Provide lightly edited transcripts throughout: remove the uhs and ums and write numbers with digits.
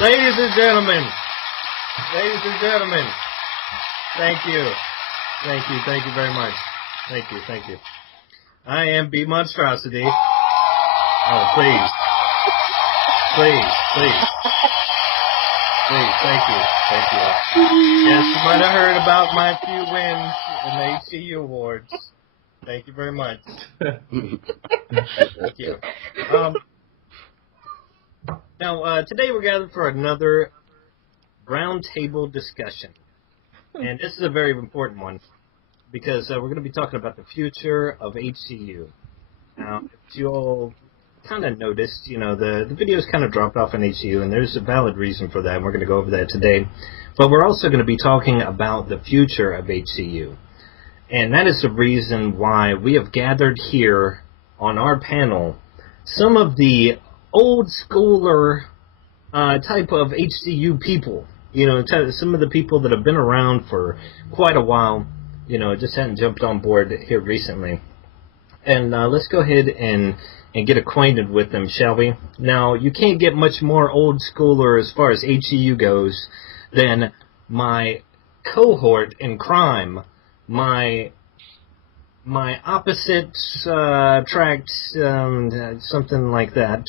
Ladies and gentlemen, thank you very much. Thank you. I am B Monstrosity. Oh, please, thank you. Yes, you might have heard about my few wins in the HCU awards. Thank you very much. Thank you. Now, today we're gathered for another roundtable discussion. And this is a very important one because we're going to be talking about the future of HCU. Now, if you all kind of noticed, the videos kind of dropped off on HCU, and there's a valid reason for that, and we're going to go over that today. But we're also going to be talking about the future of HCU. And that is the reason why we have gathered here on our panel some of the old schooler type of HCU people. Some of the people that have been around for quite a while, just hadn't jumped on board here recently. And let's go ahead and get acquainted with them, shall we? Now, you can't get much more old schooler as far as HCU goes than my cohort in crime, my opposite tract, something like that.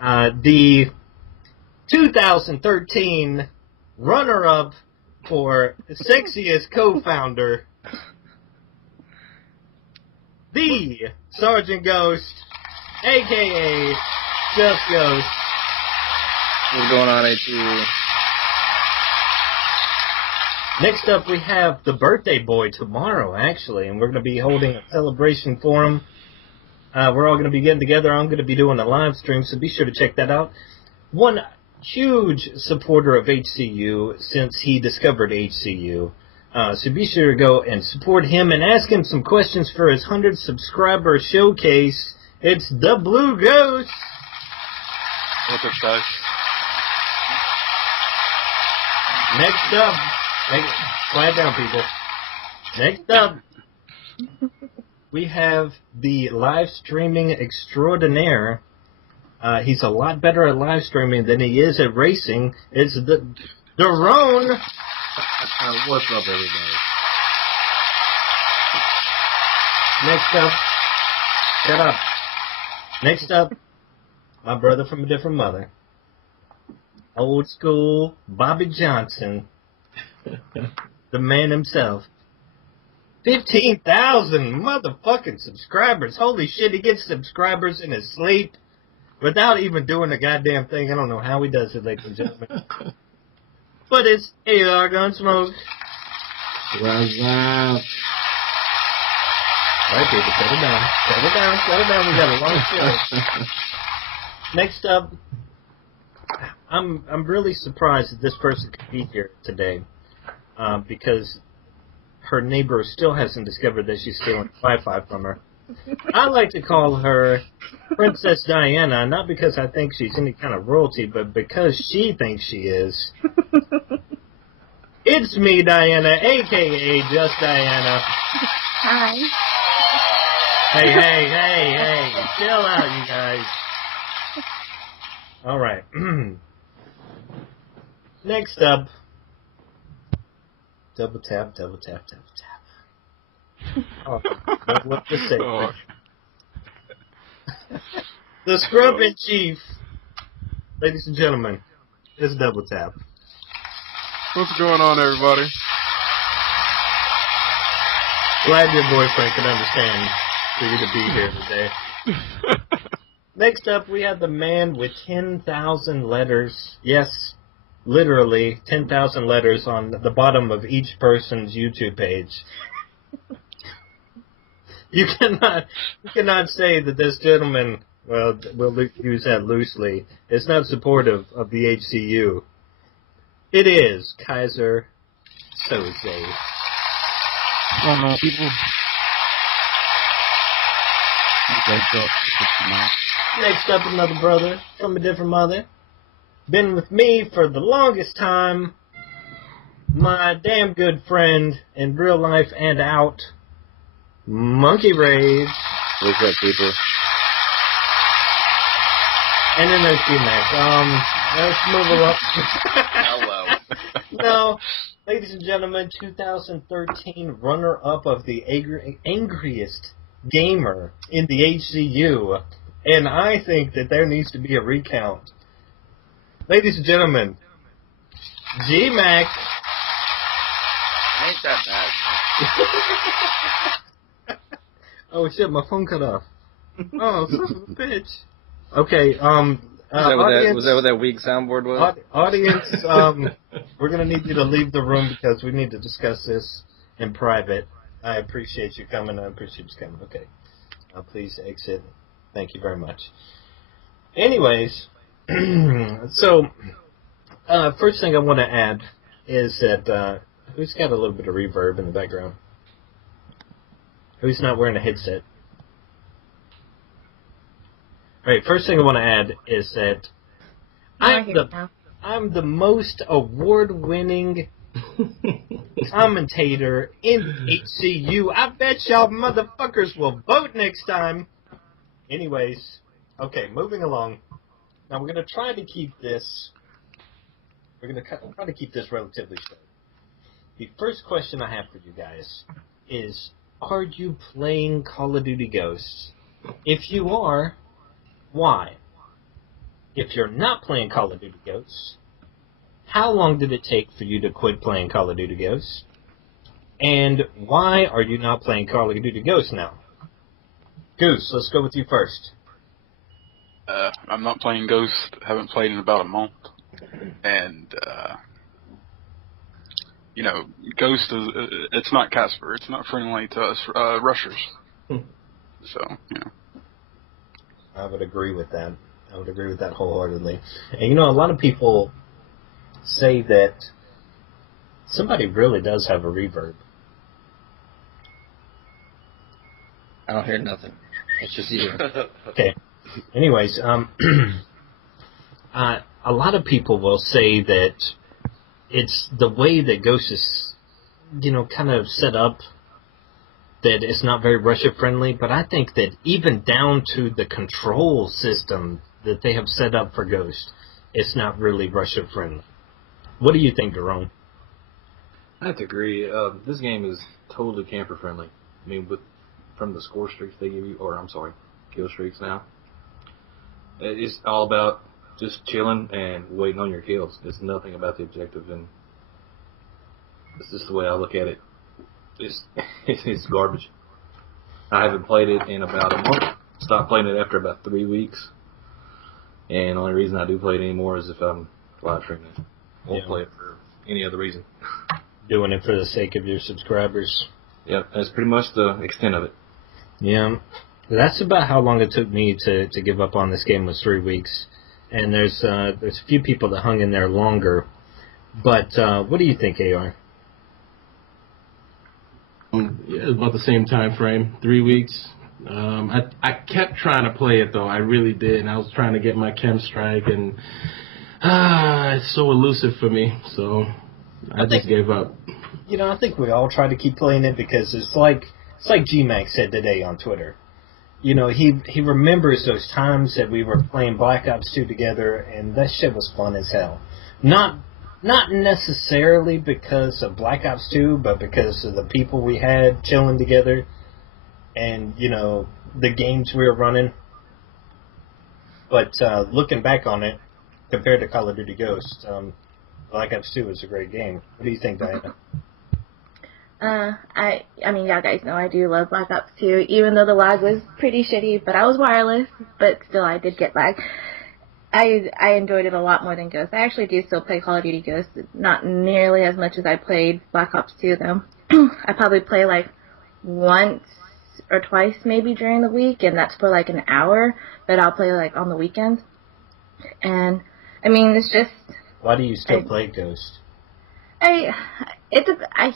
The 2013 runner-up for sexiest co-founder, the Sergeant Ghost, a.k.a. Jus Ghost. What's going on, HCU? Next up, we have the birthday boy tomorrow, actually, and we're going to be holding a celebration for him. We're all going to be getting together. I'm going to be doing a live stream, so be sure to check that out. One huge supporter of HCU since he discovered HCU. So be sure to go and support him and ask him some questions for his 100 subscriber showcase. It's the Blue Goose. What's up, guys? Next up, quiet down, people. Next up, we have the live streaming extraordinaire. He's a lot better at live streaming than he is at racing. It's the Darone. What's up, everybody? Next up, shut up. Next up, my brother from a different mother. Old school Bobby Johnson. The man himself. 15,000 motherfucking subscribers. Holy shit, he gets subscribers in his sleep without even doing a goddamn thing. I don't know how he does it, ladies and gentlemen. But it's ARGunsmoke. What's up? Alright, people, settle down. We got a long show. Next up, I'm really surprised that this person could be here today, because her neighbor still hasn't discovered that she's stealing Wi-Fi from her. I like to call her Princess Diana, not because I think she's any kind of royalty, but because she thinks she is. It's me, Diana, a.k.a. Just Diana. Hi. Hey. Chill out, you guys. All right. Next up, Dubltap. Oh, what to say? Oh. The scrub in chief, ladies and gentlemen, is Dubltap. What's going on, everybody? Glad your boyfriend can understand for you to be here today. Next up, we have the man with 10,000 letters. Yes, literally 10,000 letters on the bottom of each person's YouTube page. You cannot say that this gentleman, well, we'll use that loosely, is not supportive of the HCU. It is Kyzer Zozay. People. Next up, another brother from a different mother. Been with me for the longest time. My damn good friend in real life and out, MonkeyRage. What's up, people? And then there's GMack. Let's move up. Hello. No, ladies and gentlemen, 2013 runner-up of the angriest gamer in the HCU. And I think that there needs to be a recount. Ladies and gentlemen, GMack. Ain't that bad. Oh shit, my phone cut off. Oh, son of a bitch. Okay, Was that what that weak soundboard was? Audience, we're going to need you to leave the room because we need to discuss this in private. I appreciate you coming. Okay. Please exit. Thank you very much. Anyways, so, first thing I want to add is that, who's got a little bit of reverb in the background? Who's not wearing a headset? Alright, first thing I want to add is that I'm the most award-winning commentator in HCU. I bet y'all motherfuckers will vote next time. Anyways, okay, moving along. Now we're going to try to keep this. We're going to try to keep this relatively short. The first question I have for you guys is: are you playing Call of Duty Ghosts? If you are, why? If you're not playing Call of Duty Ghosts, how long did it take for you to quit playing Call of Duty Ghosts? And why are you not playing Call of Duty Ghosts now? Goose, let's go with you first. I'm not playing Ghost. Haven't played in about a month. And, Ghost is, it's not Casper. It's not friendly to us, rushers. So, I would agree with that. I would agree with that wholeheartedly. And, a lot of people say that somebody really does have a reverb. I don't hear nothing. It's just you. Okay. Anyways, a lot of people will say that it's the way that Ghost is, kind of set up, that it's not very rusher-friendly, but I think that even down to the control system that they have set up for Ghost, it's not really rusher-friendly. What do you think, Darone? I have to agree. This game is totally camper-friendly. I mean, from the score streaks they give you, kill streaks now, it's all about just chilling and waiting on your kills. It's nothing about the objective, and it's just the way I look at it. It's garbage. I haven't played it in about a month. Stopped playing it after about 3 weeks. And the only reason I do play it anymore is if I'm live streaming it. I won't play it for any other reason. Doing it for the sake of your subscribers. Yep, that's pretty much the extent of it. Yeah, that's about how long it took me to give up on this game, was 3 weeks. And there's a few people that hung in there longer. But what do you think, AR? Yeah, about the same time frame, 3 weeks. I kept trying to play it, though. I really did. And I was trying to get my chem strike, and it's so elusive for me. So I just gave up. I think we all try to keep playing it because it's like GMack said today on Twitter. He remembers those times that we were playing Black Ops 2 together, and that shit was fun as hell. Not necessarily because of Black Ops 2, but because of the people we had chilling together and, the games we were running. But looking back on it, compared to Call of Duty Ghosts, Black Ops 2 is a great game. What do you think, Diana? I mean, y'all guys know I do love Black Ops 2, even though the lag was pretty shitty, but I was wireless, but still I did get lag. I enjoyed it a lot more than Ghost. I actually do still play Call of Duty Ghost, not nearly as much as I played Black Ops 2, though. I probably play like once or twice maybe during the week, and that's for like an hour, but I'll play like on the weekends. And, I mean, it's just... Why do you still play Ghost? I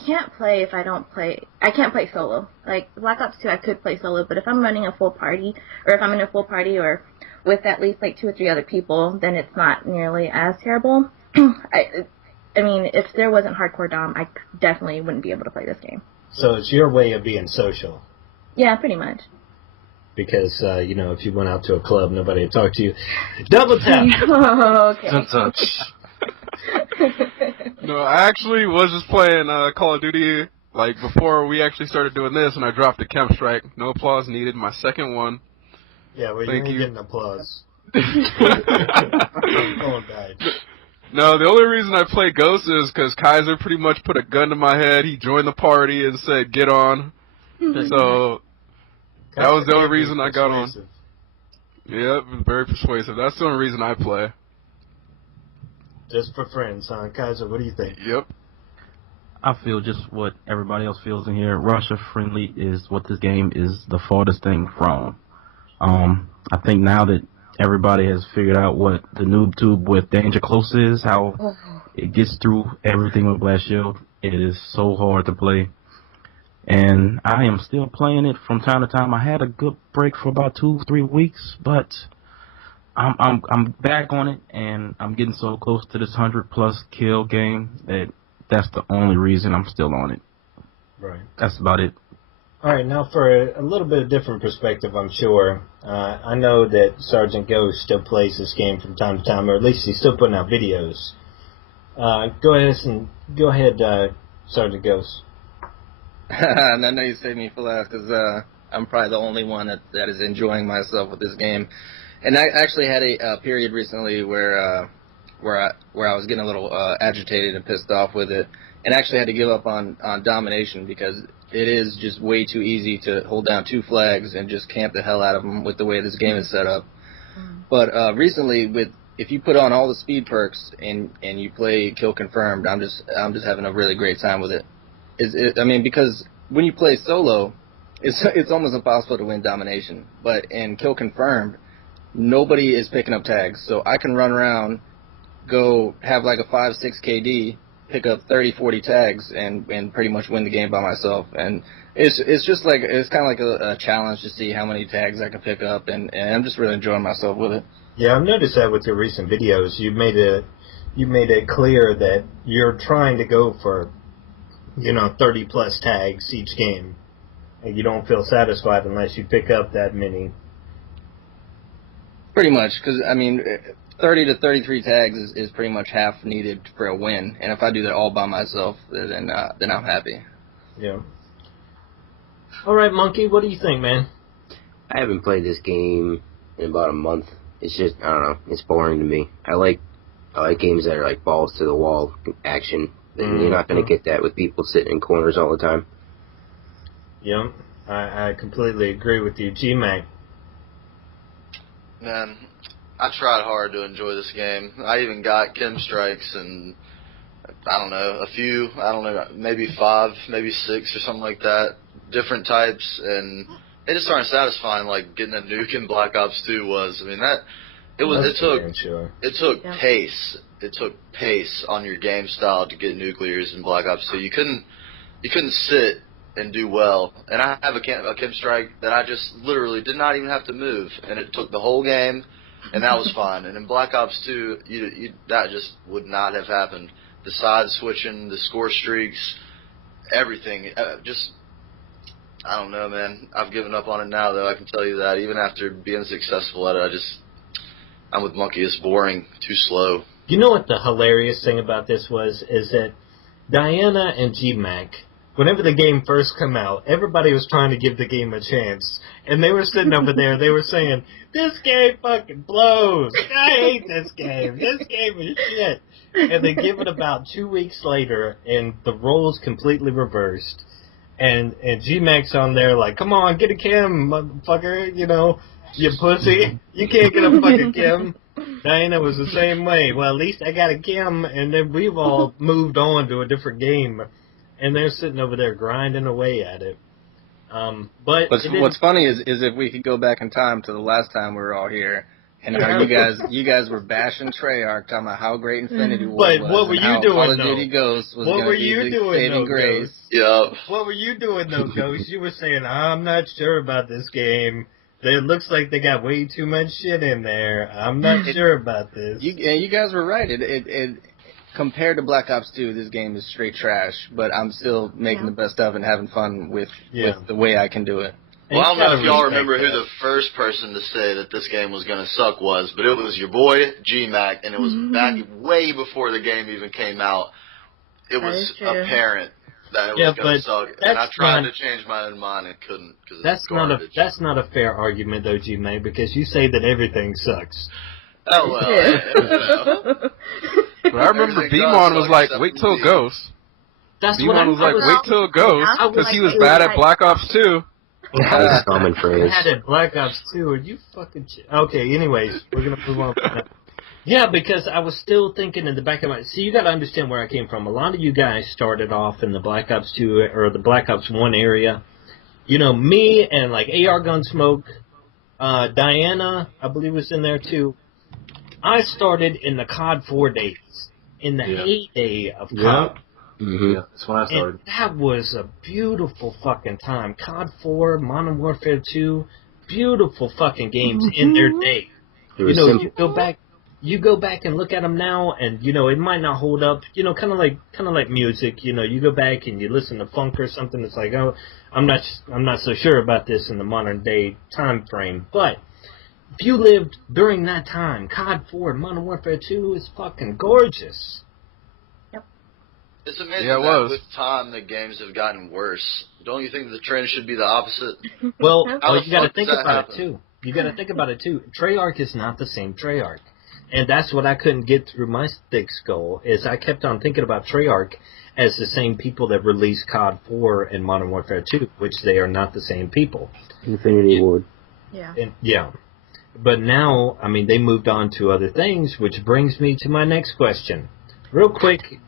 can't play if I don't play... I can't play solo. Like, Black Ops 2, I could play solo, but if I'm running a full party, or if I'm in a full party, or with at least like 2 or 3 other people, then it's not nearly as terrible. I mean, if there wasn't hardcore Dom, I definitely wouldn't be able to play this game. So it's your way of being social. Yeah, pretty much. because, if you went out to a club, nobody would talk to you. Dubltap! Oh, okay. No, I actually was just playing Call of Duty, like, before we actually started doing this, and I dropped a chem strike. No applause needed. My second one. Yeah, well, Thank you ain't you. getting applause. No, the only reason I play Ghost is because Kyzer pretty much put a gun to my head. He joined the party and said, "Get on." So that was the only reason I got on. Yep, very persuasive. That's the only reason I play. Just for friends, huh? Kyzer, what do you think? Yep. I feel just what everybody else feels in here. Russia friendly is what this game is the farthest thing from. I think now that everybody has figured out what the noob tube with Danger Close is, how it gets through everything with Blast Shield, it is so hard to play. And I am still playing it from time to time. I had a good break for about 2-3 weeks, but I'm back on it, and I'm getting so close to this 100+ kill game that's the only reason I'm still on it. Right. That's about it. All right, now for a little bit of different perspective, I'm sure. I know that Sergeant Ghost still plays this game from time to time, or at least he's still putting out videos. Go ahead, Sergeant Ghost. And I know you saved me for last because I'm probably the only one that is enjoying myself with this game. And I actually had a period recently where I was getting a little agitated and pissed off with it, and actually had to give up on domination because it is just way too easy to hold down 2 flags and just camp the hell out of them with the way this game is set up. But recently, if you put on all the speed perks and you play Kill Confirmed, I'm just having a really great time with it. Because when you play solo, it's almost impossible to win domination. But in Kill Confirmed, nobody is picking up tags, so I can run around, go have like a 5-6 KD, pick up 30-40 tags, and pretty much win the game by myself. And it's kind of like a challenge to see how many tags I can pick up, and I'm just really enjoying myself with it. Yeah, I've noticed that with your recent videos. You made it clear that you're trying to go for 30+ tags each game, and you don't feel satisfied unless you pick up that many. Pretty much, because 30 to 33 tags is pretty much half needed for a win, and if I do that all by myself, then I'm happy. Yeah. All right, Monkey, what do you think, man? I haven't played this game in about a month. It's just, I don't know, it's boring to me. I like games that are like balls to the wall action. And you're not going to get that with people sitting in corners all the time. Yeah, I completely agree with you. GMack. Man, I tried hard to enjoy this game. I even got chem strikes and, maybe 5, maybe 6 or something like that, different types, and they just aren't satisfying like getting a nuke in Black Ops 2 was. It took pace. It took pace on your game style to get nuclears in Black Ops 2. You couldn't sit and do well. And I have a chem strike that I just literally did not even have to move, and it took the whole game, and that was fine. And in Black Ops 2, that just would not have happened. The side switching, the score streaks, everything. I don't know, man. I've given up on it now, though. I can tell you that. Even after being successful at it, I'm with Monkey. It's boring, too slow. You know what the hilarious thing about this is that Diana and GMack, whenever the game first came out, everybody was trying to give the game a chance. And they were sitting over there, they were saying, this game fucking blows. I hate this game. This game is shit. And they give it about 2 weeks later, and the roles completely reversed. And GMack's on there like, come on, get a chem, motherfucker, you pussy. You can't get a fucking chem. Diana was the same way. Well, at least I got a chem, and then we've all moved on to a different game, and they're sitting over there grinding away at it. But what's funny is if we could go back in time to the last time we were all here, and how you guys were bashing Treyarch, talking about how great Infinity War was. But what were you doing, Call of Duty Ghost was going to be the saving grace. Yep. What were you doing, though, Ghost? You were saying, I'm not sure about this game. It looks like they got way too much shit in there. I'm not sure about this. You guys were right. It compared to Black Ops 2, this game is straight trash. But I'm still making the best of it and having fun with the way I can do it. Well, I don't know if y'all remember who the first person to say that this game was going to suck was, but it was your boy, GMack, and it was back way before the game even came out. It was apparent that it was going to suck, and I tried to change my own mind and couldn't because it's garbage. That's not a fair argument, though, GMack, because you say that everything sucks. Oh, well. But I remember Beamon was like, wait till Ghost. Beamon was like, wait till Ghost, because he was bad at Black Ops 2. That's a common phrase. I had it Black Ops 2. Are you fucking okay, anyways, we're going to move on from that. Yeah, because I was still thinking in the back of my... See, you got to understand where I came from. A lot of you guys started off in the Black Ops 2 or the Black Ops 1 area. You know, me and, like, ARGunsmoke, Diana, I believe was in there, too. I started in the COD 4 days, in the heyday of COD. Yeah, that's when I started. And that was a beautiful fucking time. COD 4, Modern Warfare 2, beautiful fucking games in their day. You know, you go back and look at them now, and you know it might not hold up. You know, kind of like music. You know, you go back and you listen to funk or something. It's like, oh, I'm not so sure about this in the modern day time frame. But if you lived during that time, COD 4, Modern Warfare 2 is fucking gorgeous. It's amazing that with time the games have gotten worse. Don't you think the trend should be the opposite? Well, you got to think about it too. You got to think about it too. Treyarch is not the same Treyarch, and that's what I couldn't get through my thick skull. Is I kept on thinking about Treyarch as the same people that released COD 4 and Modern Warfare 2, which they are not the same people. Infinity Ward. Yeah. Yeah. But now, I mean, they moved on to other things, which brings me to my next question. Real quick,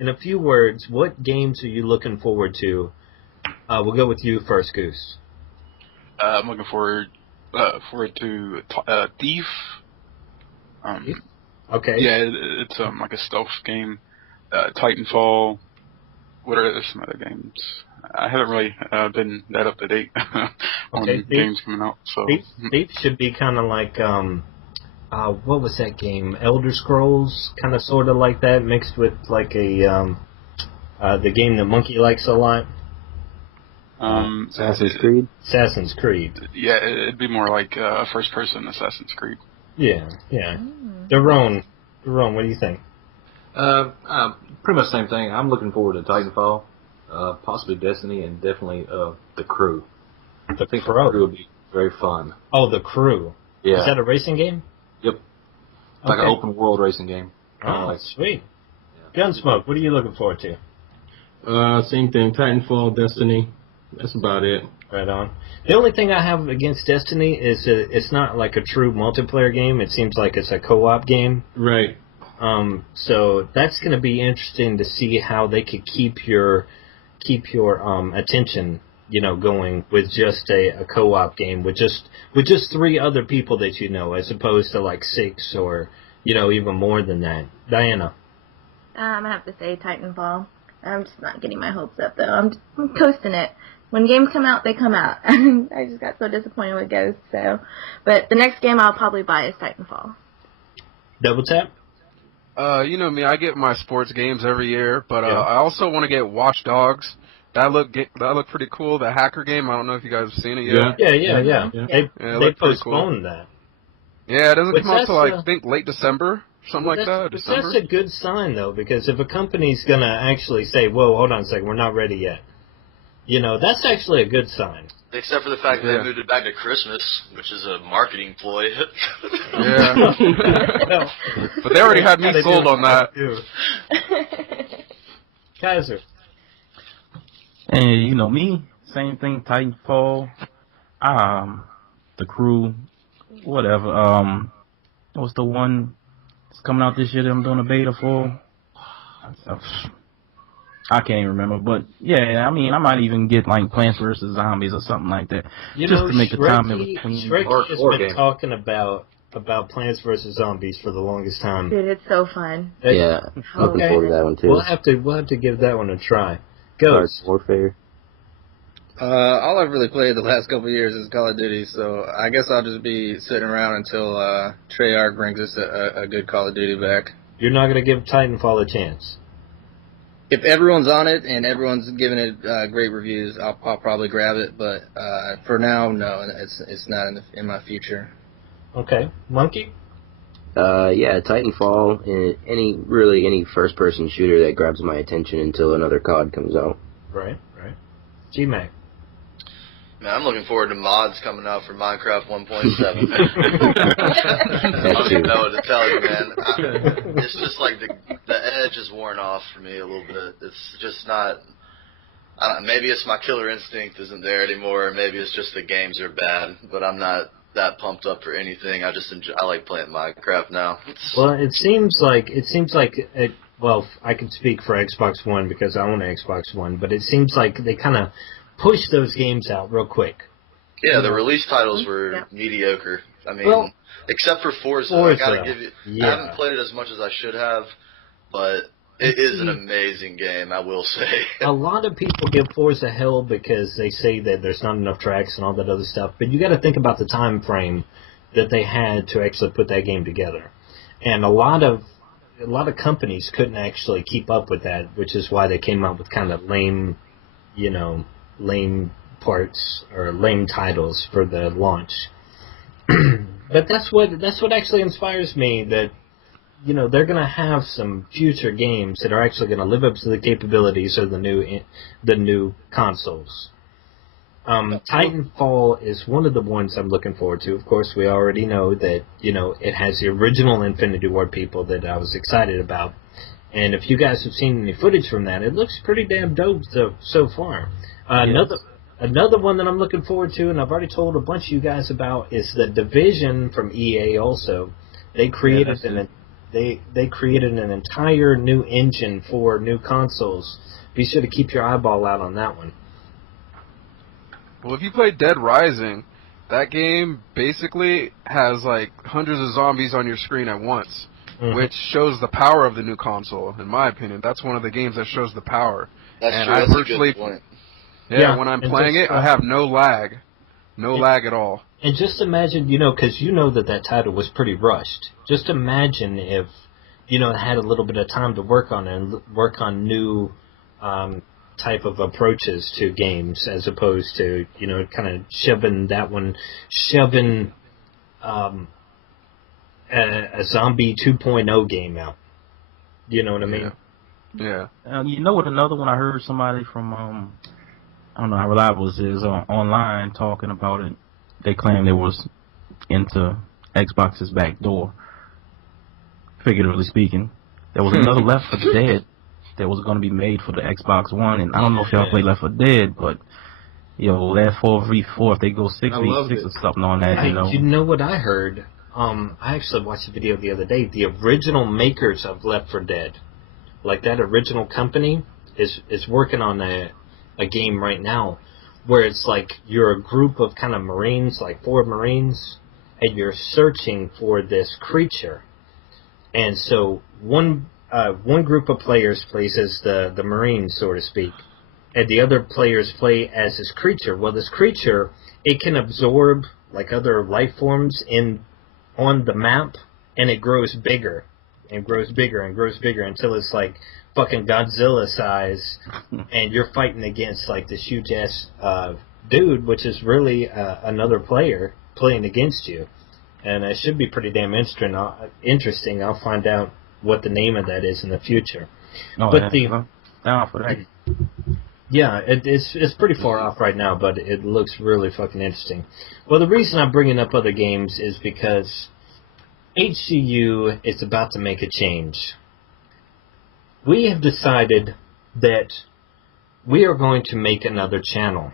in a few words, what games are you looking forward to? We'll go with you first, Goose. I'm looking forward to Thief. Okay. Yeah, it's like a stealth game. Titanfall. What are some other games? I haven't really been that up to date on games coming out. So Thief should be kind of like what was that game? Elder Scrolls, kind of sort of like that, mixed with like the game that Monkey likes a lot. Assassin's Creed. Assassin's Creed. Yeah, it'd be more like first-person Assassin's Creed. Yeah. Darone, what do you think? Pretty much the same thing. I'm looking forward to Titanfall, possibly Destiny, and definitely The Crew. I think The Crew would be very fun. Oh, The Crew. Yeah. Is that a racing game? Yep. Like an open world racing game. Oh, sweet. Yeah. Gunsmoke, what are you looking forward to? Same thing. Titanfall, Destiny. That's about it. Right on. The only thing I have against Destiny is it's not like a true multiplayer game. It seems like it's a co-op game. Right. So that's going to be interesting to see how they could keep your attention, you know, going with just a co-op game with just 3 other people that you know, as opposed to like 6 or, you know, even more than that. Diana. I'm gonna have to say Titanfall. I'm just not getting my hopes up though. I'm coasting it. When games come out, they come out. I just got so disappointed with Ghost. So, but the next game I'll probably buy is Titanfall. Dubltap. You know me, I get my sports games every year, but I also want to get Watch Dogs. That looked pretty cool. The hacker game. I don't know if you guys have seen it yet. Yeah. They postponed that. Yeah, it doesn't come out till I think late December, something like that. December. That's a good sign though, because if a company's gonna actually say, "Whoa, hold on a second, we're not ready yet," you know, that's actually a good sign. Except for the fact that they moved it back to Christmas, which is a marketing ploy. Yeah. But they already had me sold on that. Kyzer. And you know me, same thing. Titanfall, The Crew, whatever. What's the one that's coming out this year that I'm doing a beta for? I can't even remember, but yeah, I mean, I might even get like Plants vs. Zombies or something like that, just to make the time in between. Shrek has been talking about Plants vs. Zombies for the longest time. Dude, it's so fun. Yeah, looking forward to that one too. We'll have to give that one a try. Ghost. Warfare. All I've really played the last couple of years is Call of Duty, so I guess I'll just be sitting around until Treyarch brings us a good Call of Duty back. You're not going to give Titanfall a chance? if everyone's on it and everyone's giving it great reviews, I'll probably grab it. But for now, no, it's not in my future. Okay, Monkey. Yeah, Titanfall. Any first-person shooter that grabs my attention until another COD comes out. Right. GMack. Man, I'm looking forward to mods coming out for Minecraft 1.7. I don't even know what to tell you, man. It's just like the edge is worn off for me a little bit. It's just not. I don't know, maybe it's my killer instinct isn't there anymore. Maybe it's just the games are bad. But I'm not that pumped up for anything. I like playing Minecraft now. Well, it seems like well, I can speak for Xbox One because I own an Xbox One, but it seems like they kind of push those games out real quick. Yeah, the release titles were mediocre. I mean, except for Forza. I gotta give you. I haven't played it as much as I should have, but it is an amazing game, I will say. A lot of people give Forza hell because they say that there's not enough tracks and all that other stuff, but you got to think about the time frame that they had to actually put that game together, and a lot of companies couldn't actually keep up with that, which is why they came out with kind of lame parts or lame titles for the launch. But that's what actually inspires me, that they're going to have some future games that are actually going to live up to the capabilities of the new consoles. Titanfall is one of the ones I'm looking forward to. Of course, we already know that it has the original Infinity Ward people that I was excited about. And if you guys have seen any footage from that, it looks pretty damn dope so far. Another one that I'm looking forward to, and I've already told a bunch of you guys about, is the Division from EA. Also, they created they created an entire new engine for new consoles. Be sure to keep your eyeball out on that one. Well, if you play Dead Rising, that game basically has like hundreds of zombies on your screen at once, which shows the power of the new console. In my opinion, that's one of the games that shows the power. That's true. That's a good point. Yeah, when I'm playing it, I have no lag. No lag at all. And just imagine, because that title was pretty rushed. Just imagine if, it had a little bit of time to work on it and work on new type of approaches to games, as opposed to, kind of shoving a Zombie 2.0 game out. You know what I mean? Yeah. What another one I heard somebody from, I don't know how reliable this is, online talking about it. They claimed it was into Xbox's back door, figuratively speaking. There was another Left 4 Dead that was going to be made for the Xbox One, and I don't know if y'all play Left 4 Dead, but that 4v4, if they go 6v6 or something on that, You know what I heard? I actually watched a video the other day. The original makers of Left 4 Dead, like that original company, is working on a game right now where it's like you're a group of kind of Marines, like 4 Marines, and you're searching for this creature. And so one group of players plays as the Marines, so to speak, and the other players play as this creature. Well, this creature, it can absorb like other life forms on the map, and it grows bigger and grows bigger and grows bigger until it's like fucking Godzilla size, and you're fighting against like this huge ass dude, which is really another player playing against you, and it should be pretty damn interesting. I'll find out what the name of that is in the future. Oh, but down for that. Yeah, it's pretty far off right now, but it looks really fucking interesting. Well, the reason I'm bringing up other games is because HCU is about to make a change. We have decided that we are going to make another channel.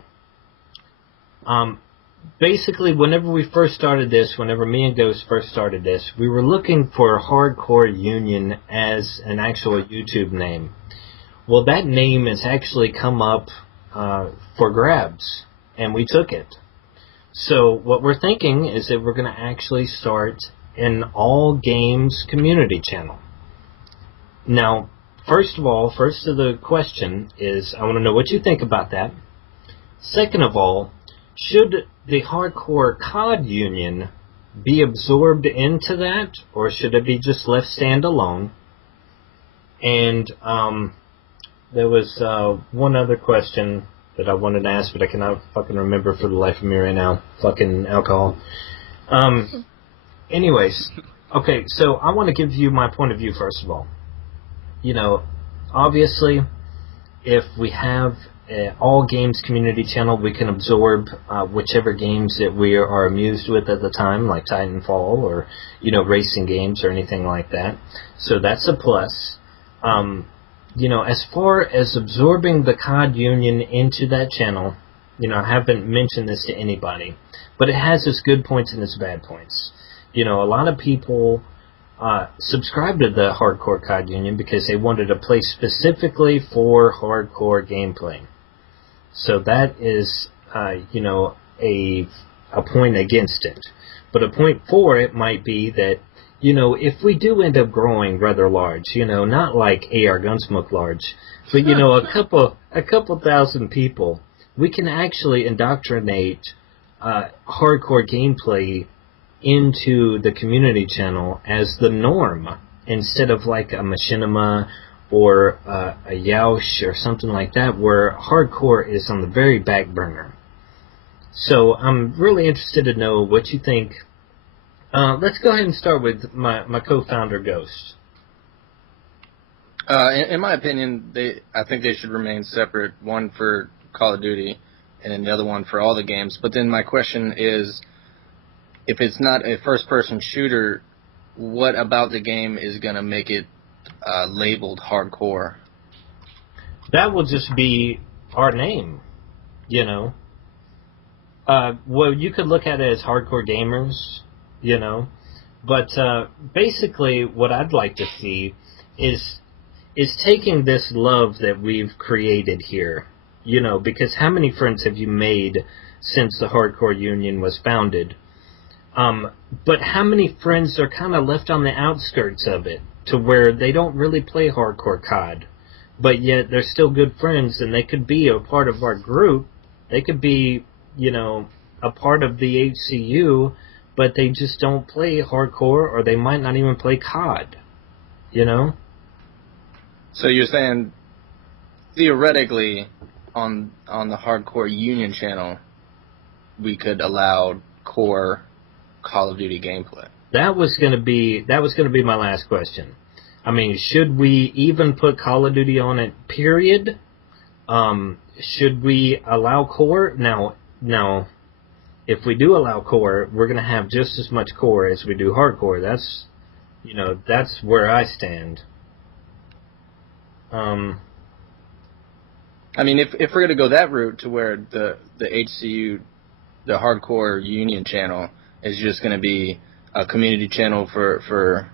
Basically, whenever we first started this, whenever me and Ghost first started this, we were looking for Hardcore Union as an actual YouTube name. Well, that name has actually come up for grabs, and we took it. So what we're thinking is that we're going to actually start an all games community channel. Now, first of the question is, I want to know what you think about that. Second of all, should the Hardcore COD Union be absorbed into that, or should it be just left standalone? And there was one other question that I wanted to ask, but I cannot fucking remember for the life of me right now. Fucking alcohol. Anyways, okay, so I want to give you my point of view first of all. You know, obviously, if we have an all games community channel, we can absorb whichever games that we are amused with at the time, like Titanfall or, you know, racing games or anything like that. So that's a plus. You know, as far as absorbing the COD Union into that channel, you know, I haven't mentioned this to anybody, but it has its good points and its bad points. You know, a lot of people subscribe to the Hardcore COD Union because they wanted to play specifically for hardcore gameplay. So that is, you know, a point against it. But a point for it might be that, you know, if we do end up growing rather large, you know, not like ARGunsmoke large, but, you know, a couple thousand people, we can actually indoctrinate hardcore gameplay into the community channel as the norm, instead of like a machinima or a Yaush or something like that, where hardcore is on the very back burner. So I'm really interested to know what you think. Let's go ahead and start with my co-founder, Ghost. In my opinion, I think they should remain separate, one for Call of Duty and then the other one for all the games. But then my question is, if it's not a first-person shooter, what about the game is going to make it labeled hardcore? That will just be our name, you know. Well, you could look at it as hardcore gamers, you know. But basically what I'd like to see is taking this love that we've created here, you know, because how many friends have you made since the Hardcore Union was founded? But how many friends are kind of left on the outskirts of it, to where they don't really play hardcore COD, but yet they're still good friends, and they could be a part of our group. They could be, you know, a part of the HCU, but they just don't play hardcore, or they might not even play COD, you know? So you're saying, theoretically, on the Hardcore Union channel, we could allow core Call of Duty gameplay? That was going to be my last question. I mean, should we even put Call of Duty on it, period? Should we allow core? Now, if we do allow core, we're going to have just as much core as we do hardcore. That's, you know, that's where I stand. I mean, if we're going to go that route to where the HCU, the Hardcore Union channel, is just going to be a community channel for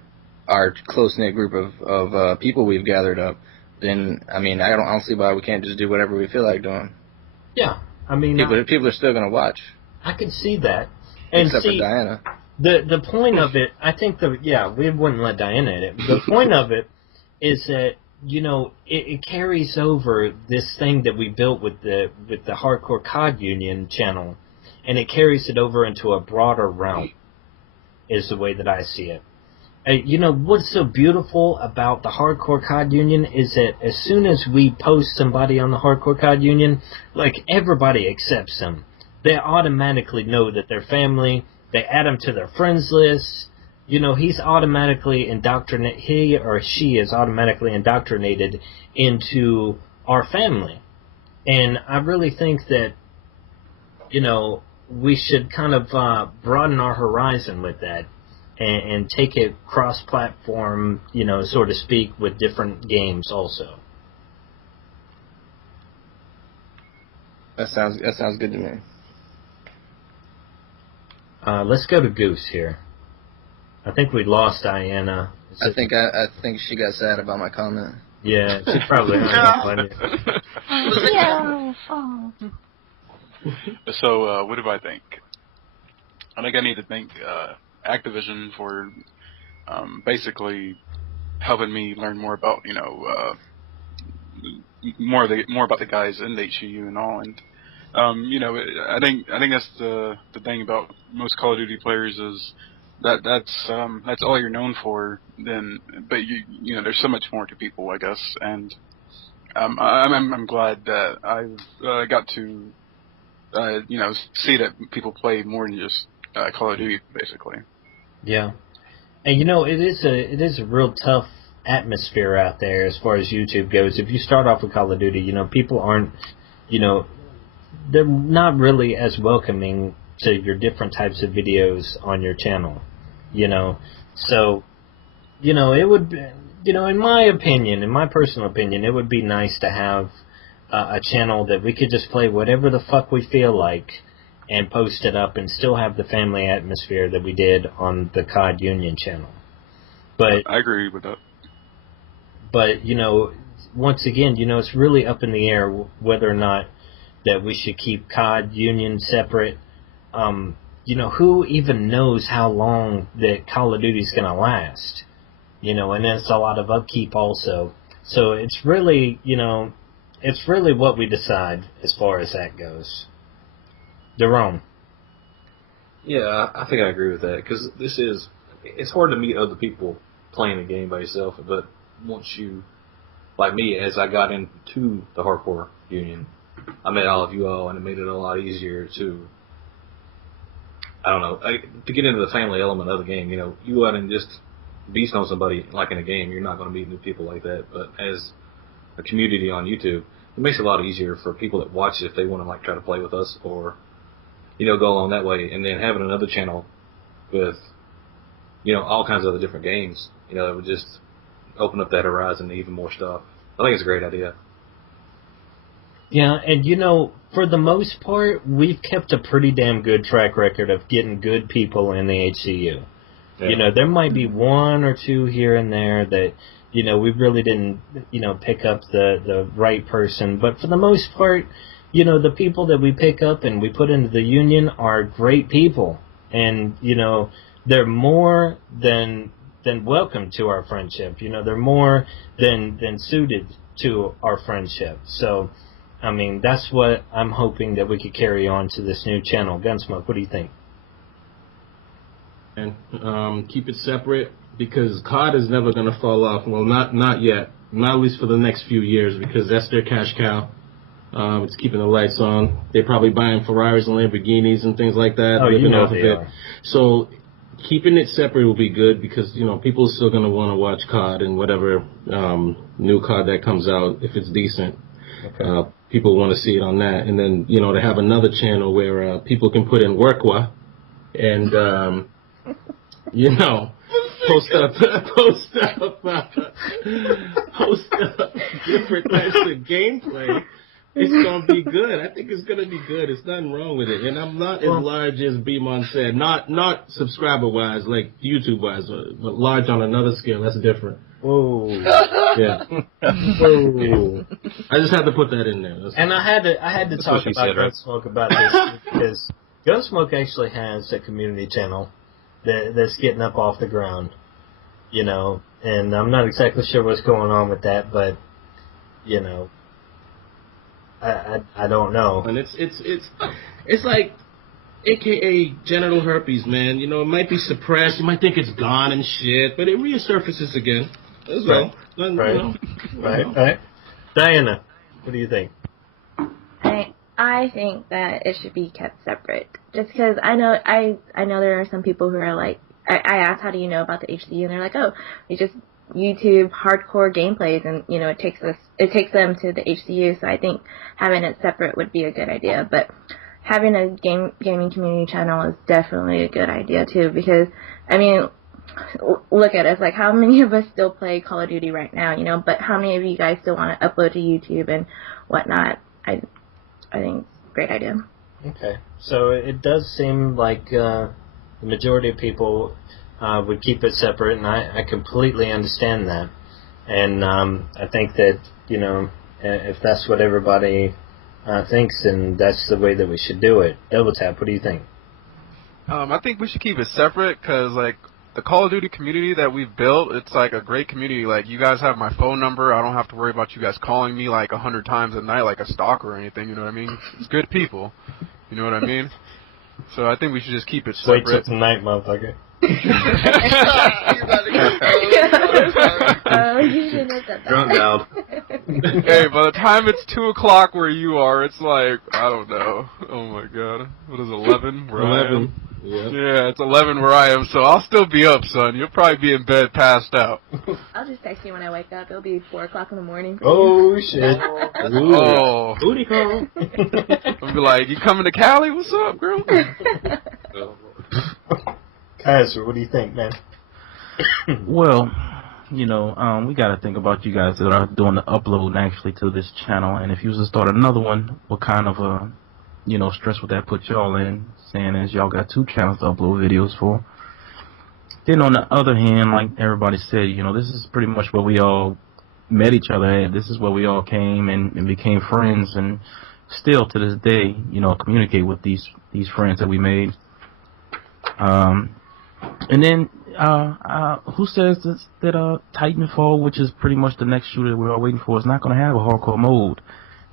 our close-knit group of people we've gathered up, then, I mean, I don't see why we can't just do whatever we feel like doing. Yeah, I mean... People are still going to watch. I can see that. And except for Diana. The point of it, I think we wouldn't let Diana in it. The point of it is that, you know, it carries over this thing that we built with the Hardcore COD Union channel, and it carries it over into a broader realm, is the way that I see it. You know, what's so beautiful about the Hardcore COD Union is that as soon as we post somebody on the Hardcore COD Union, like, everybody accepts them. They automatically know that they're family. They add them to their friends list. You know, he or she is automatically indoctrinated into our family. And I really think that, you know, we should kind of broaden our horizon with that and take it cross-platform, you know, so to speak, with different games also. That sounds good to me. Let's go to Goose here. I think we lost Diana. I think she got sad about my comment. Yeah, she probably hung up on you. Yeah. So, what do I think? I think I need to thank Activision for basically helping me learn more about, you know, more about the guys in the HCU and all. And you know, I think that's the thing about most Call of Duty players is that's all you're known for. But you know, there's so much more to people, I guess. And I'm glad that I got to see that people play more than just Call of Duty, basically. Yeah, and it is a real tough atmosphere out there as far as YouTube goes. If you start off with Call of Duty, people aren't, they're not really as welcoming to your different types of videos on your channel, So, it would be, in my personal opinion, it would be nice to have a channel that we could just play whatever the fuck we feel like and post it up and still have the family atmosphere that we did on the COD Union channel. But I agree with that. But, once again, it's really up in the air whether or not that we should keep COD Union separate. Who even knows how long that Call of Duty is going to last? And it's a lot of upkeep also. So it's really, what we decide as far as that goes. Darone. Yeah, I think I agree with that, because it's hard to meet other people playing a game by yourself, but once you, like me, as I got into the hardcore union, I met all of you all, and it made it a lot easier to, to get into the family element of the game. You go out and just beast on somebody, like in a game, you're not going to meet new people like that, but as a community on YouTube, it makes it a lot easier for people that watch it if they want to try to play with us, or go along that way. And then having another channel with all kinds of other different games, it would just open up that horizon to even more stuff. I think it's a great idea. Yeah, and for the most part, we've kept a pretty damn good track record of getting good people in the HCU. Yeah. There might be one or two here and there that, we really didn't, pick up the right person. But for the most part, the people that we pick up and we put into the union are great people. And, they're more than welcome to our friendship. They're more than suited to our friendship. So, that's what I'm hoping that we could carry on to this new channel. Gunsmoke, what do you think? And keep it separate, because COD is never going to fall off. Well, not yet. Not at least for the next few years, because that's their cash cow. It's keeping the lights on. They're probably buying Ferraris and Lamborghinis and things like that. Oh, living off of they it. are. So keeping it separate will be good, because people are still going to want to watch COD and whatever new COD that comes out, if it's decent. Okay. People want to see it on that, and then to have another channel where people can put in workwa and post up different types of gameplay. It's going to be good. I think it's going to be good. There's nothing wrong with it. And I'm not as large as B-Mon said. Not subscriber-wise, like YouTube-wise, but large on another scale. That's different. Whoa. Yeah. Whoa. I just had to put that in there. And I had to talk about Gunsmoke about this, because Gunsmoke actually has a community channel that's getting up off the ground, and I'm not exactly sure what's going on with that, but, I don't know. And it's like AKA genital herpes, man. It might be suppressed. You might think it's gone and shit, but it resurfaces again. That's right. Well. Right. Diana, what do you think? I think that it should be kept separate. Just because I know there are some people who are like, I asked, how do you know about the HCU? And they're like, oh, we just YouTube hardcore gameplays, and it takes them to the HCU. So I think having it separate would be a good idea. But having a gaming community channel is definitely a good idea too, because look at us, like how many of us still play Call of Duty right now, but how many of you guys still want to upload to YouTube and whatnot? I think it's a great idea. Okay, so it does seem like the majority of people would keep it separate, and I completely understand that. And I think that, if that's what everybody thinks, then that's the way that we should do it. Dubltap, what do you think? I think we should keep it separate, because, the Call of Duty community that we've built, it's, a great community. You guys have my phone number. I don't have to worry about you guys calling me, 100 times a night like a stalker or anything, you know what I mean? It's good people. You know what I mean? So I think we should just keep it Wait till separate. tonight, motherfucker. You shouldn't have said that. Drunk dialed. Hey, by the time it's 2 o'clock where you are, it's like, I don't know. Oh my god. What is it, 11 where I am? Yeah, it's 11 where I am, so I'll still be up, son. You'll probably be in bed passed out. I'll just text you when I wake up. It'll be 4 o'clock in the morning. Oh, shit. Oh. Booty call. I'll be like, you coming to Cali? What's up, girl? Kyzer, what do you think, man? Well, you know, we got to think about you guys that are doing the upload actually to this channel. And if you was to start another one, what kind of, you know, stress would that put y'all in? Saying as y'all got 2 channels to upload videos for. Then on the other hand, like everybody said, you know, this is pretty much where we all met each other at. This is where we all came and became friends, and still to this day, you know, communicate with these friends that we made. And then who says that Titanfall, which is pretty much the next shooter we're all waiting for, is not going to have a hardcore mode?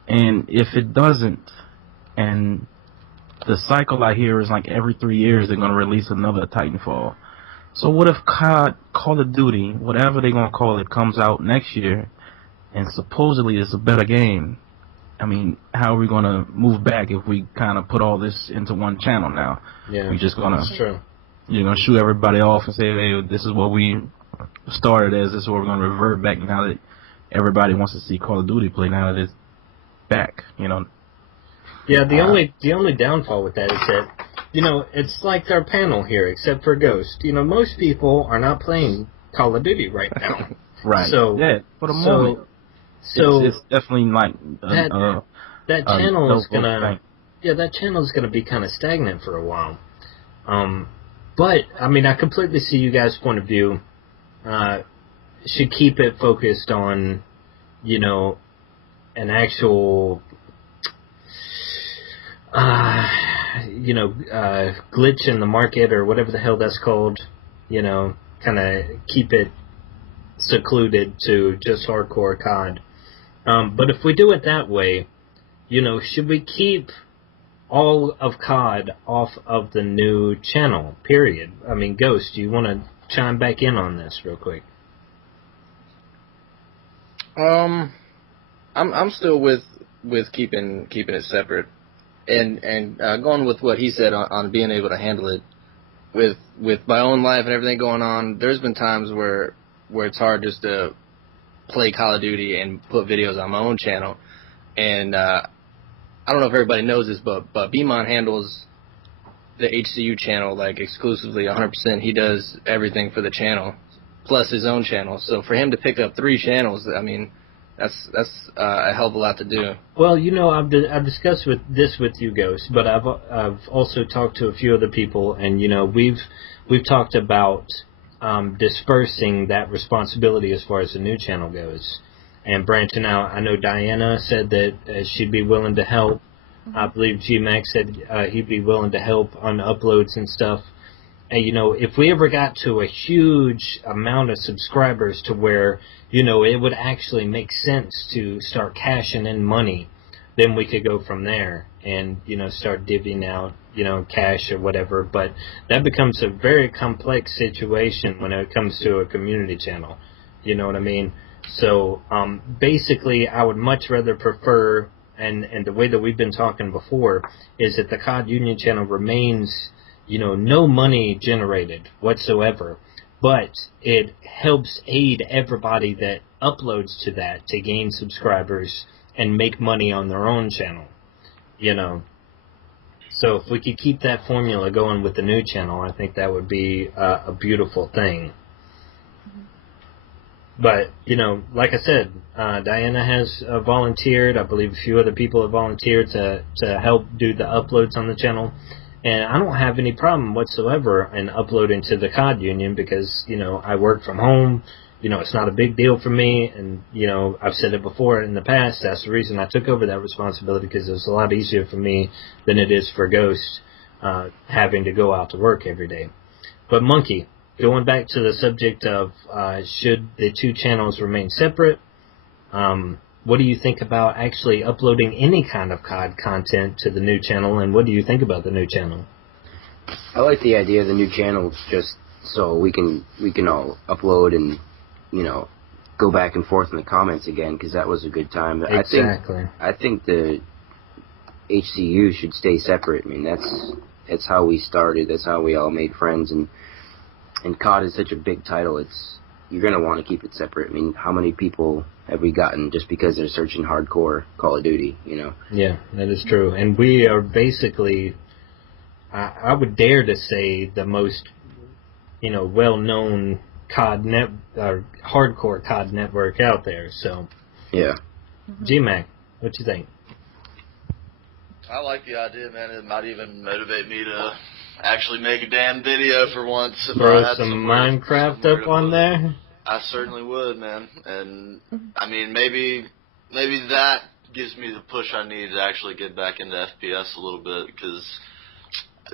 And if it doesn't, and the cycle I hear is like every 3 years they're going to release another Titanfall. So what if Call of Duty, whatever they're going to call it, comes out next year, and supposedly it's a better game? I mean, how are we going to move back if we kind of put all this into one channel now? Yeah, we just going to... That's true. You're going to shoot everybody off and say, hey, this is what we started as, this is what we're going to revert back now that everybody wants to see Call of Duty play now that it's back, you know. Yeah, the only downfall with that is that, you know, it's like our panel here, except for Ghost. You know, most people are not playing Call of Duty right now. Right. So, yeah, for the moment. So it's definitely like that channel is gonna that channel is gonna be kind of stagnant for a while. But I mean, I completely see you guys' point of view. Should keep it focused on, you know, an actual, you know, glitch in the market or whatever the hell that's called. You know, kind of keep it secluded to just hardcore COD. But if we do it that way, you know, should we keep all of COD off of the new channel, period? I mean, Ghost, do you want to chime back in on this real quick? I'm still with keeping it separate, and going with what he said on being able to handle it with my own life and everything going on. There's been times where it's hard just to play Call of Duty and put videos on my own channel, and I don't know if everybody knows this, but bizon handles the HCU channel like exclusively 100%. He does everything for the channel, plus his own channel. So for him to pick up 3 channels, I mean, that's a hell of a lot to do. Well, you know, I've discussed this with you, Ghost, but I've also talked to a few other people, and you know, we've talked about dispersing that responsibility as far as the new channel goes and branching out. I know Diana said that she'd be willing to help. I believe GMack said he'd be willing to help on uploads and stuff. And, you know, if we ever got to a huge amount of subscribers to where, you know, it would actually make sense to start cashing in money, then we could go from there and, you know, start divvying out, you know, cash or whatever. But that becomes a very complex situation when it comes to a community channel. You know what I mean? So, basically, I would much rather prefer, and the way that we've been talking before, is that the COD Union channel remains, you know, no money generated whatsoever, but it helps aid everybody that uploads to that to gain subscribers and make money on their own channel, you know. So if we could keep that formula going with the new channel, I think that would be a beautiful thing. But, you know, like I said, Diana has volunteered. I believe a few other people have volunteered to help do the uploads on the channel. And I don't have any problem whatsoever in uploading to the COD Union because, you know, I work from home. You know, it's not a big deal for me. And, you know, I've said it before in the past. That's the reason I took over that responsibility, because it's a lot easier for me than it is for Ghost having to go out to work every day. But Monkey, going back to the subject of should the 2 channels remain separate, what do you think about actually uploading any kind of COD content to the new channel, and what do you think about the new channel? I like the idea of the new channel just so we can all upload and, you know, go back and forth in the comments again, because that was a good time. Exactly. I think the HCU should stay separate. I mean, that's how we started. That's how we all made friends. And COD is such a big title. You're gonna want to keep it separate. I mean, how many people have we gotten just because they're searching hardcore Call of Duty? You know. Yeah, that is true. And we are basically, I would dare to say, the most, you know, well-known COD hardcore COD network out there. So. Yeah. GMack, what you think? I like the idea, man. It might even motivate me to actually make a damn video for once. If Throw I had some somewhere Minecraft up on there? I certainly would, man. And, I mean, maybe that gives me the push I need to actually get back into FPS a little bit, because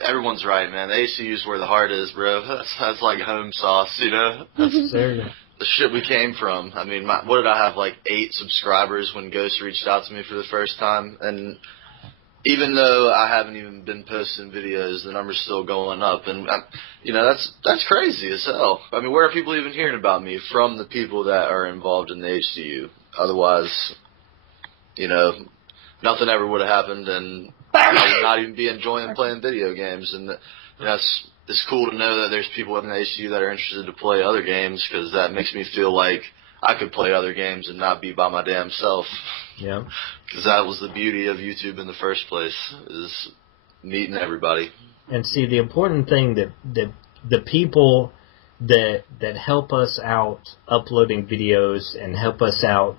everyone's right, man. The HCU is where the heart is, bro. That's like home sauce, you know? That's the shit we came from. I mean, what did I have, like 8 subscribers when Ghost reached out to me for the first time? And even though I haven't even been posting videos, the number's still going up, and you know, that's crazy as hell. I mean, where are people even hearing about me? From the people that are involved in the HCU. Otherwise, you know, nothing ever would have happened, and I would not even be enjoying playing video games. And you know, it's cool to know that there's people in the HCU that are interested to play other games, because that makes me feel like I could play other games and not be by my damn self. Yeah. Because that was the beauty of YouTube in the first place, is meeting everybody. And see, the important thing that the people that help us out uploading videos and help us out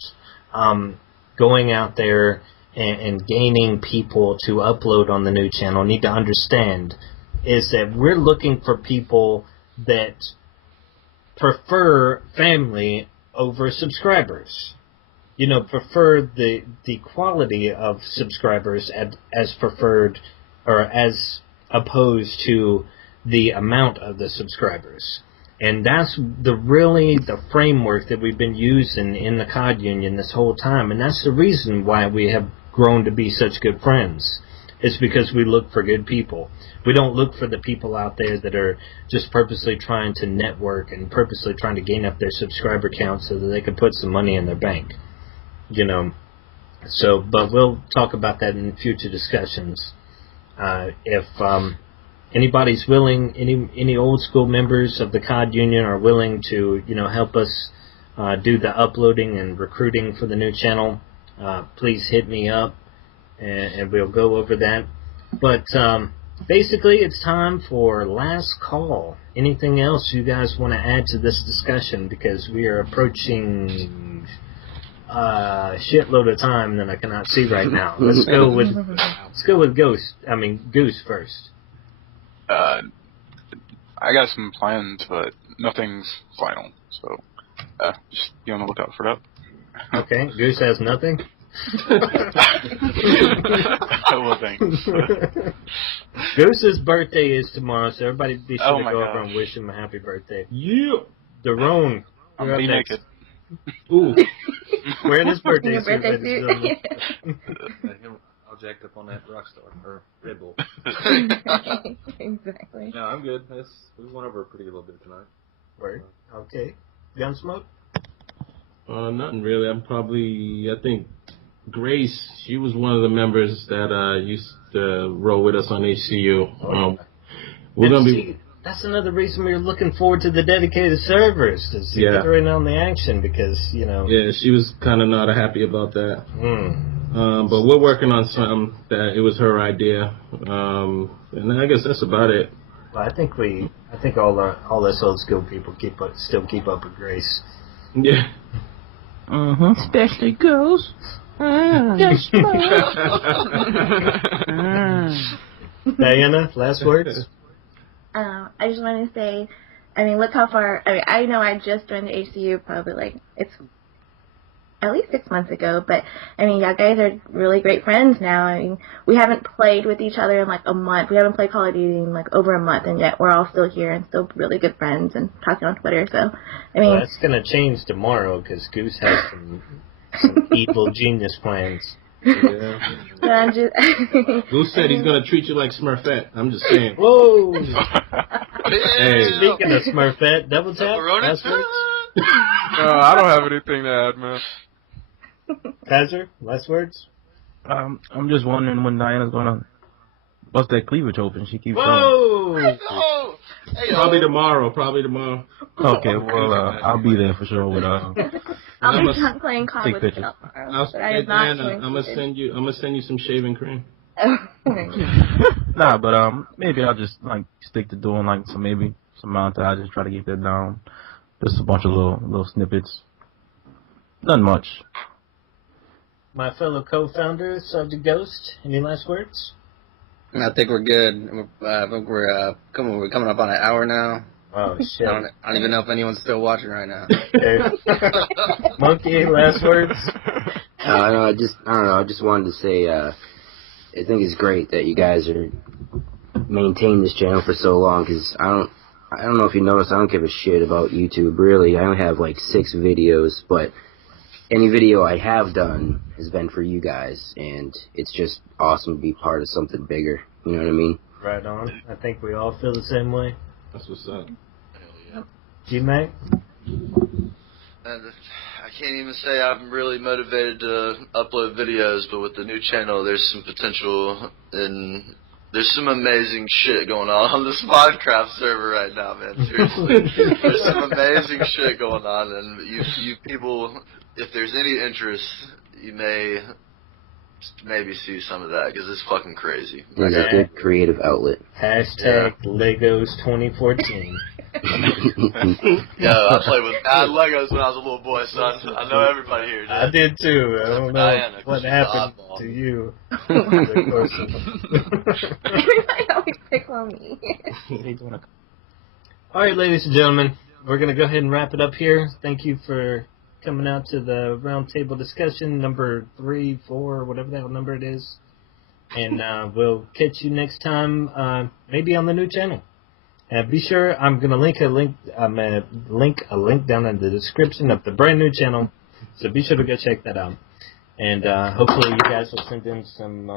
going out there and gaining people to upload on the new channel need to understand is that we're looking for people that prefer family over subscribers. You know, prefer the quality of subscribers as preferred, or as opposed to the amount of the subscribers. And that's the framework that we've been using in the COD Union this whole time. And that's the reason why we have grown to be such good friends. It's because we look for good people. We don't look for the people out there that are just purposely trying to network and purposely trying to gain up their subscriber count so that they can put some money in their bank. You know, so, but we'll talk about that in future discussions. If anybody's willing, any old school members of the COD Union are willing to, you know, help us do the uploading and recruiting for the new channel, please hit me up, and we'll go over that. But basically, it's time for last call. Anything else you guys want to add to this discussion? Because we are approaching shitload of time that I cannot see right now. Let's go with Goose first. I got some plans, but nothing's final, so just be on the lookout for that. Okay, Goose has nothing. Well, thanks. Goose's birthday is tomorrow, so everybody be sure to go over and wish him a happy birthday. Yeah. Darone. I'm be naked. Ooh. Wearing his birthday suit. I'll jack up on that Rockstar or Red Bull. Exactly. No, I'm good. We went over a pretty little bit tonight. Word. Okay. Gunsmoke? Nothing really. I think Grace, she was one of the members that used to roll with us on HCU. We're going to be... That's another reason we're looking forward to the dedicated servers, to see get her in on the action, because, you know... Yeah, she was kind of not happy about that. But we're working on something that it was her idea. And I guess that's about it. Well, I think all us old school people still keep up with Grace. Yeah. Especially Ghost. Yes, Diana, last words? I just want to say, I mean, look how far, I know I just joined the HCU probably it's at least 6 months ago, but I mean, y'all guys are really great friends now. I mean, we haven't played with each other in like a month. We haven't played Call of Duty in like over a month, and yet we're all still here and still really good friends and talking on Twitter. So, I mean, that's going to change tomorrow because Goose has some evil genius plans. Yeah. But I'm just. Goose said he's gonna treat you like Smurfette. I'm just saying. Whoa! Hey. Speaking of Smurfette, Dubltap, last words? No, I don't have anything to add, man. Kyzer, last words? I'm just wondering when Diana's gonna bust that cleavage open. She keeps going. Whoa! Oh, hey, Probably tomorrow. Okay, well, I'll be there for sure with I'll be done playing COD with pictures. tomorrow. I'll But I am not Diana, I'm gonna send you some shaving cream. Nah, but maybe I'll just like stick to doing like some montage. Just try to get that down. Just a bunch of little snippets. Nothing much. My fellow co-founder, Jus Ghost, any last words? I think we're good. I think we're coming up on an hour now. Oh, shit. I don't even know if anyone's still watching right now. Monkey, last words? No, I don't know. I just wanted to say, I think it's great that you guys are maintaining this channel for so long, because I don't know if you noticed, I don't give a shit about YouTube, really. I only have like 6 videos, but any video I have done has been for you guys, and it's just awesome to be part of something bigger. You know what I mean? Right on. I think we all feel the same way. That's what's up. GMack? I can't even say I'm really motivated to upload videos, but with the new channel, there's some potential, and there's some amazing shit going on this Minecraft server right now, man. Seriously. There's some amazing shit going on, and you people, if there's any interest, you may maybe see some of that, because it's fucking crazy. It's a good creative outlet. Hashtag Legos 2014. Yo, I played with mad Legos when I was a little boy, son. I know everybody here did. I did too. I don't know Diana, what she's happened the oddball. to you. Everybody always pick on me. Alright, ladies and gentlemen, we're going to go ahead and wrap it up here. Thank you for coming out to the roundtable discussion, number 3, 4, whatever that number it is. And we'll catch you next time, maybe on the new channel. Be sure, I'm going to link a link down in the description of the brand new channel. So be sure to go check that out. And hopefully you guys will send in some,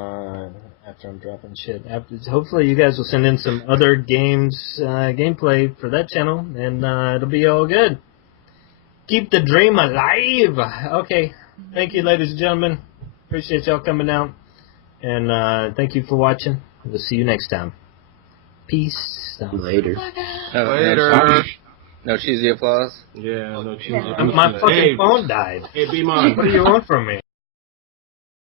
after I'm dropping shit, hopefully you guys will send in some other games, gameplay for that channel, and it'll be all good. Keep the dream alive! Okay, thank you, ladies and gentlemen. Appreciate y'all coming out. And thank you for watching. We'll see you next time. Peace. Later. Later. No cheesy applause. Yeah, no cheesy. My fucking phone died. Hey, B-Mon. What do you want from me?